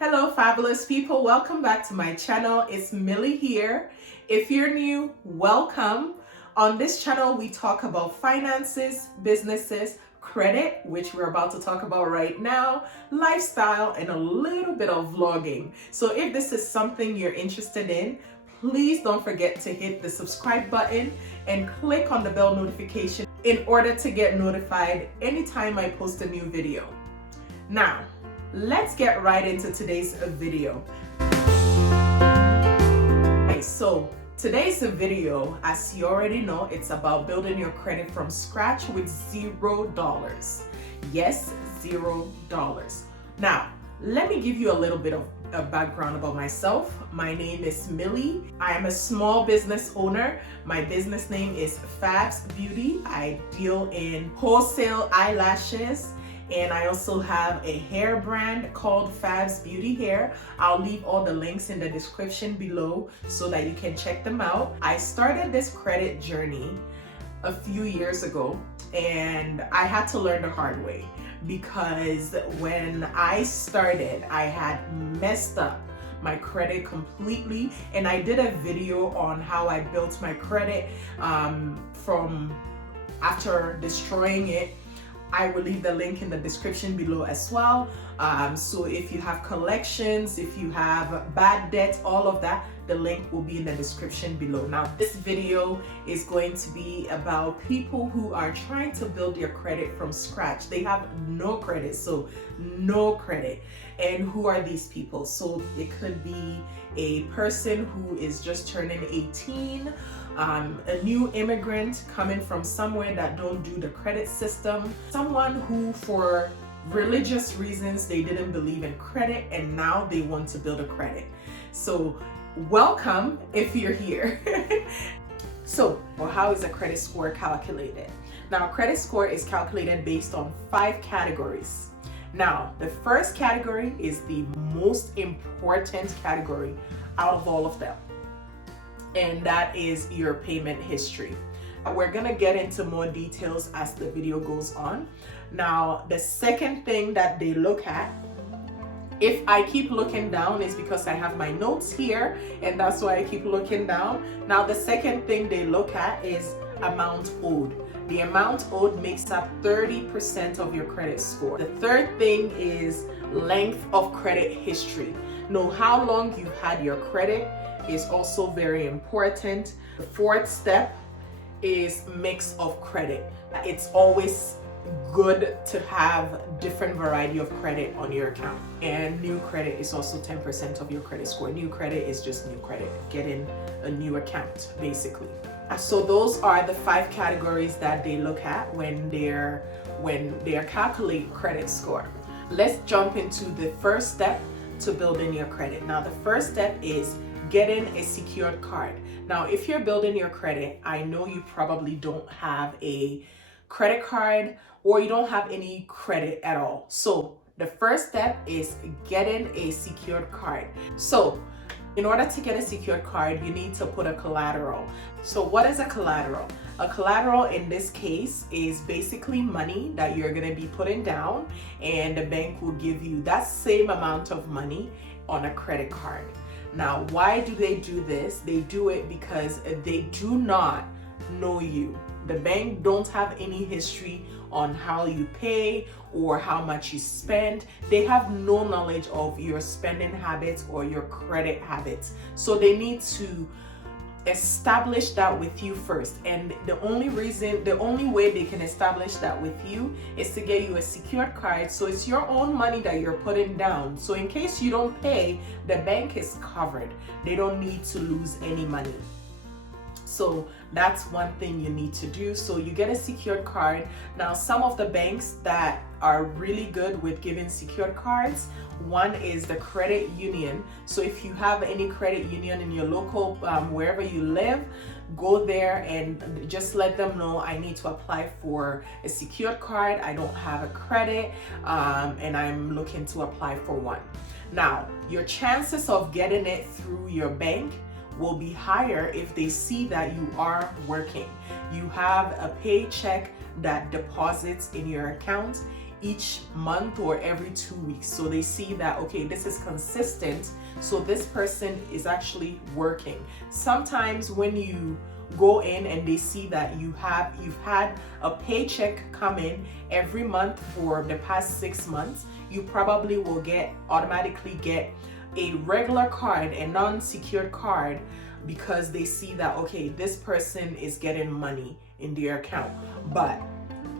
Hello, fabulous people. Welcome back to my channel. It's Millie here. If you're new, welcome. On this channel, we talk about finances, businesses, credit, which we're about to talk about right now, lifestyle, and a little bit of vlogging. So if this is something you're interested in, please don't forget to hit the subscribe button and click on the bell notification in order to get notified anytime I post a new video. Now, let's get right into today's video. Okay, so today's video, as you already know, it's about building your credit from scratch with $0. Yes, $0. Now, let me give you a little bit of a background about myself. My name is Millie. I am a small business owner. My business name is Fab Beauty. I deal in wholesale eyelashes, and I also have a hair brand called Fab's Beauty Hair. I'll leave all the links in the description below so that you can check them out. I started this credit journey a few years ago, and I had to learn the hard way because when I started, I had messed up my credit completely, and I did a video on how I built my credit from after destroying it. I will leave the link in the description below as well. So if you have collections, if you have bad debt, all of that, the link will be in the description below. Now, this video is going to be about people who are trying to build your credit from scratch. They have no credit, so no credit. And who are these people? So it could be a person who is just turning 18, a new immigrant coming from somewhere that don't do the credit system, someone who for religious reasons they didn't believe in credit and now they want to build a credit. So welcome if you're here. So, well, how is a credit score calculated? Now, a credit score is calculated based on 5 categories. Now, the first category is the most important category out of all of them, and that is your payment history. We're gonna get into more details as the video goes on. Now, the second thing that they look at, if I keep looking down, is because I have my notes here, and that's why I keep looking down. Now, the second thing they look at is amount owed. The amount owed makes up 30% of your credit score. The third thing is length of credit history. Know how long you've had your credit is also very important. The fourth step is mix of credit. It's always good to have different variety of credit on your account, and new credit is also 10% of your credit score. New credit is just new credit, getting a new account basically. So those are the 5 categories that they look at when they're calculating credit score. Let's jump into the first step to building your credit. Now, the first step is getting a secured card. Now, if you're building your credit, I know you probably don't have a credit card or you don't have any credit at all. So the first step is getting a secured card. So in order to get a secured card, you need to put a collateral. So what is a collateral? A collateral in this case is basically money that you're gonna be putting down, and the bank will give you that same amount of money on a credit card. Now, why do they do this? They do it because they do not know you. The bank don't have any history on how you pay or how much you spend. They have no knowledge of your spending habits or your credit habits. So they need to establish that with you first. And the only way they can establish that with you is to get you a secured card. So it's your own money that you're putting down. So in case you don't pay, the bank is covered. They don't need to lose any money. So that's one thing you need to do. So you get a secured card. Now, some of the banks that are really good with giving secured cards, one is the credit union. So if you have any credit union in your local, wherever you live, go there and just let them know, I need to apply for a secured card. I don't have a credit, and I'm looking to apply for one. Now, your chances of getting it through your bank will be higher if they see that you are working. You have a paycheck that deposits in your account each month or every 2 weeks. So they see that, okay, this is consistent, so this person is actually working. Sometimes when you go in and they see that you've had a paycheck come in every month for the past 6 months, you probably will automatically get a regular card, a non-secured card, because they see that, okay, this person is getting money in their account. But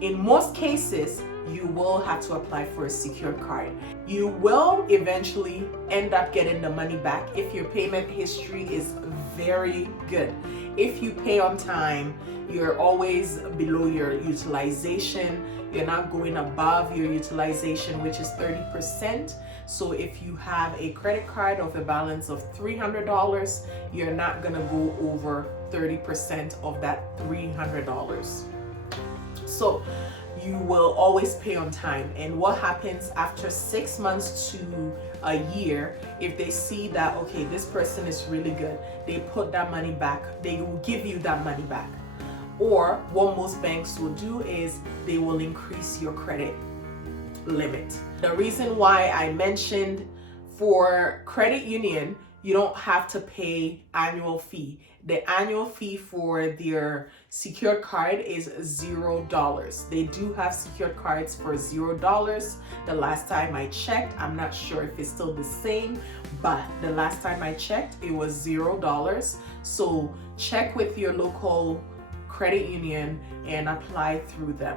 in most cases, you will have to apply for a secured card. You will eventually end up getting the money back if your payment history is very good. If you pay on time, you're always below your utilization. You're not going above your utilization, which is 30%. So if you have a credit card of a balance of $300, you're not gonna go over 30% of that $300. So you will always pay on time. And what happens after 6 months to a year, if they see that, okay, this person is really good, they put that money back, they will give you that money back. Or what most banks will do is they will increase your credit limit. The reason why I mentioned for credit union, you don't have to pay annual fee. The annual fee for their secured card is $0. They do have secured cards for $0. The last time I checked, I'm not sure if it's still the same, but the last time I checked, it was $0. So check with your local credit union and apply through them.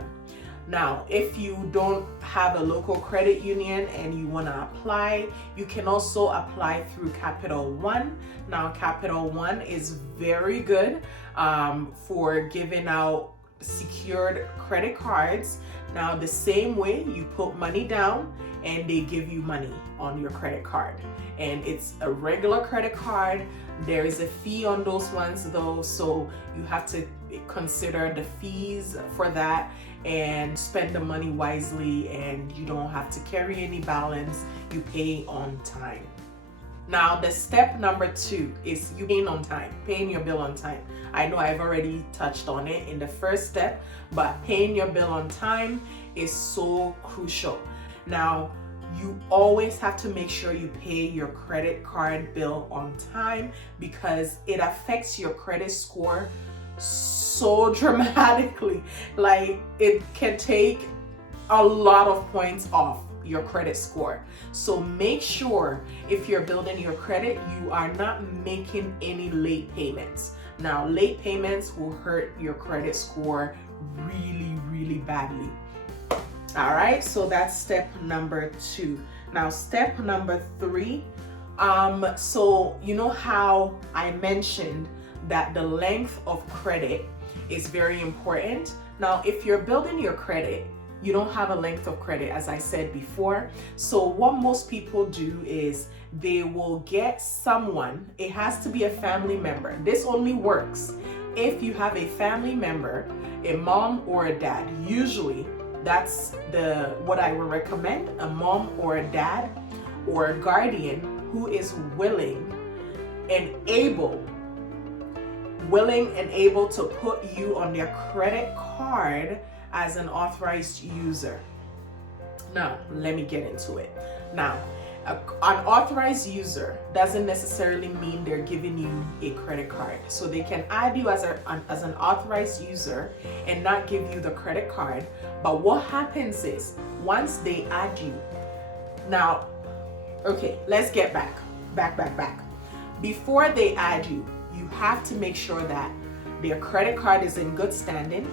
Now, if you don't have a local credit union and you want to apply, you can also apply through Capital One. Now, Capital One is very good for giving out secured credit cards. Now, the same way, you put money down and they give you money on your credit card. And it's a regular credit card. There is a fee on those ones though, so you have to consider the fees for that and spend the money wisely, and you don't have to carry any balance. You pay on time. Now, the step number 2 is you paying on time, paying your bill on time. I know I've already touched on it in the first step, but paying your bill on time is so crucial. Now, you always have to make sure you pay your credit card bill on time because it affects your credit score so dramatically. Like, it can take a lot of points off your credit score. So make sure if you're building your credit, you are not making any late payments. Now, late payments will hurt your credit score really, really badly. All right, so that's step number 2. Now, step number 3, so you know how I mentioned that the length of credit is very important. Now, if you're building your credit, you don't have a length of credit, as I said before. So what most people do is they will get someone, it has to be a family member. This only works if you have a family member, a mom or a dad. Usually that's what I would recommend, a mom or a dad or a guardian who is willing and able to put you on their credit card as an authorized user. Now, let me get into it. Now, an authorized user doesn't necessarily mean they're giving you a credit card. So they can add you as an authorized user and not give you the credit card. But what happens is, once they add you, now, okay, let's get back. Before they add you, you have to make sure that their credit card is in good standing.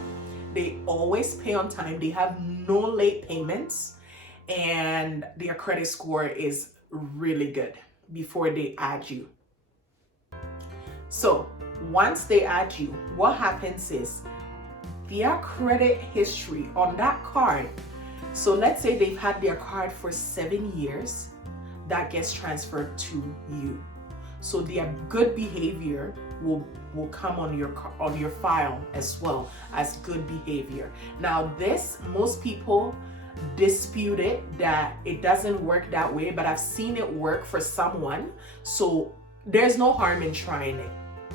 They always pay on time. They have no late payments, and their credit score is really good before they add you. So once they add you, what happens is their credit history on that card. So let's say they've had their card for 7 years, that gets transferred to you. So their good behavior will come on your file as well as good behavior. Now, this, most people dispute it, that it doesn't work that way, but I've seen it work for someone. So there's no harm in trying it.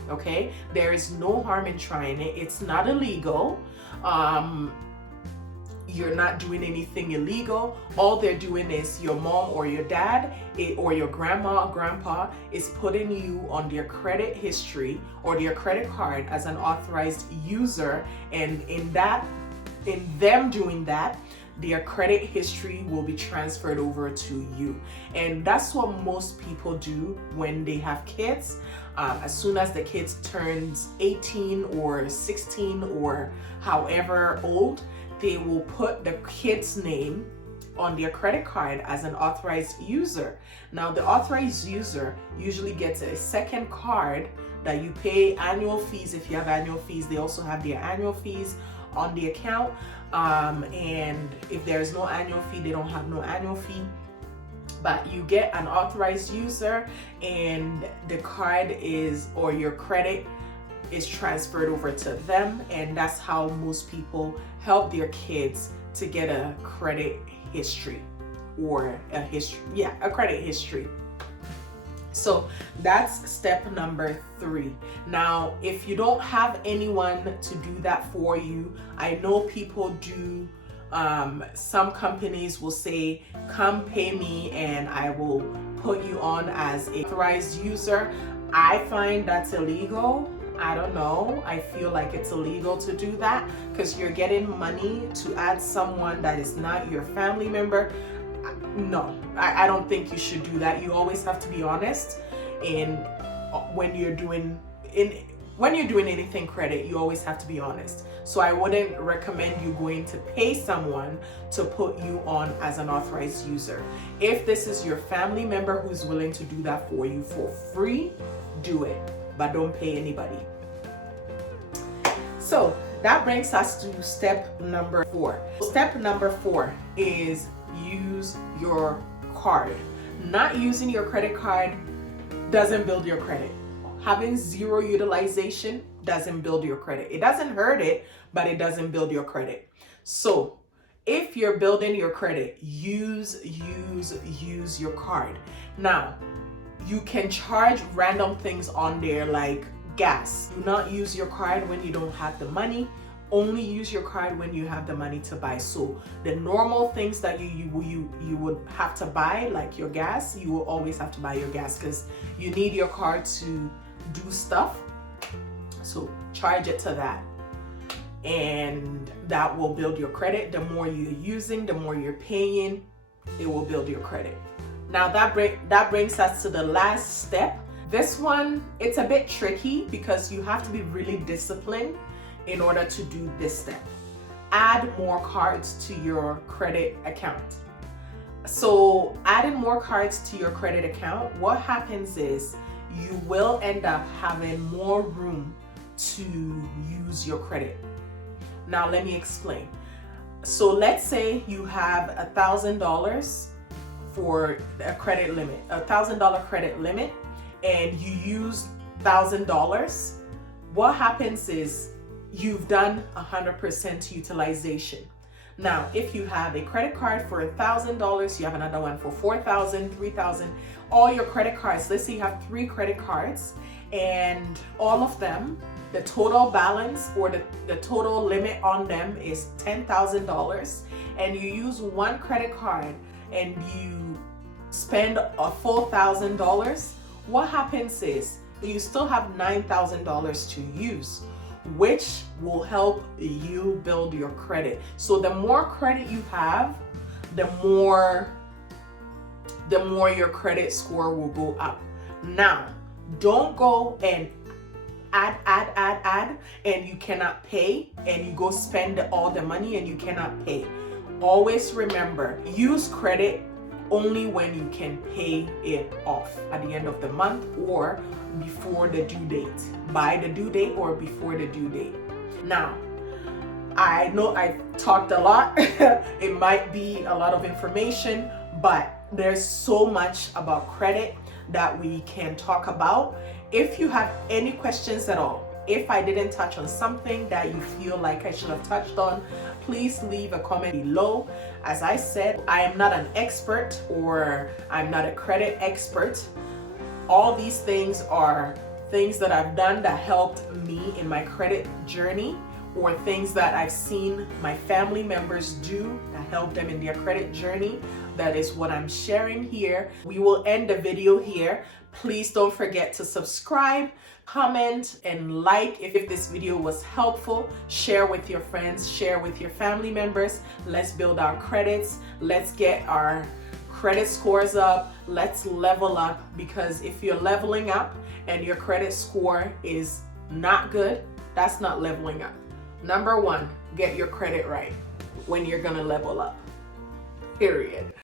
Okay, there is no harm in trying it. It's not illegal. you're not doing anything illegal. All they're doing is your mom or your dad or your grandma or grandpa is putting you on their credit history or their credit card as an authorized user, and in them doing that, their credit history will be transferred over to you. And that's what most people do when they have kids. As soon as the kids turns 18 or 16 or however old, they will put the kid's name on their credit card as an authorized user. Now, the authorized user usually gets a second card that you pay annual fees. If you have annual fees, they also have their annual fees on the account. And if there's no annual fee, they don't have no annual fee. But you get an authorized user, and the card is, or your credit is transferred over to them. And that's how most people help their kids to get a credit history or a credit history. So that's step number 3. Now, if you don't have anyone to do that for you, I know people do. Some companies will say, come pay me and I will put you on as a authorized user. I find that's illegal. I don't know. I feel like it's illegal to do that because you're getting money to add someone that is not your family member. No, I don't think you should do that. You always have to be honest. And when you're doing anything credit, you always have to be honest. So I wouldn't recommend you going to pay someone to put you on as an authorized user. If this is your family member who's willing to do that for you for free, do it, but don't pay anybody. So that brings us to step number 4. Step number 4 is use your card. Not using your credit card doesn't build your credit. Having zero utilization doesn't build your credit. It doesn't hurt it, but it doesn't build your credit. So if you're building your credit, use your card. Now, you can charge random things on there like gas. Do not use your card when you don't have the money. Only use your card when you have the money to buy. So the normal things that you would have to buy, like your gas, you will always have to buy your gas because you need your card to do stuff. So charge it to that, and that will build your credit. The more you're using, the more you're paying, it will build your credit. Now that brings us to the last step. This one, it's a bit tricky because you have to be really disciplined in order to do this step. Add more cards to your credit account. So adding more cards to your credit account, what happens is you will end up having more room to use your credit. Now let me explain. So let's say you have $1,000 for a credit limit, $1,000 credit limit, and you use $1,000. What happens is you've done 100% utilization. Now, if you have a credit card for $1,000, you have another one for $4,000, $3,000, all your credit cards, let's say you have 3 credit cards, and all of them, the total balance or the total limit on them is $10,000, and you use one credit card and you spend a full $1,000, what happens is you still have $9,000 to use, which will help you build your credit. So the more credit you have, the more your credit score will go up. Now, don't go and add, and you cannot pay, and you go spend all the money and you cannot pay. Always remember, use credit only when you can pay it off at the end of the month or before the due date, by the due date or before the due date. Now, I know I've talked a lot. It might be a lot of information, but there's so much about credit that we can talk about. If you have any questions at all, if I didn't touch on something that you feel like I should have touched on, please leave a comment below. As I said, I am not an expert, or I'm not a credit expert. All these things are things that I've done that helped me in my credit journey, or things that I've seen my family members do that help them in their credit journey. That is what I'm sharing here. We will end the video here. Please don't forget to subscribe, comment, and like if this video was helpful. Share with your friends, share with your family members. Let's build our credits. Let's get our credit scores up. Let's level up, because if you're leveling up and your credit score is not good, that's not leveling up. Number one, get your credit right when you're gonna level up. Period.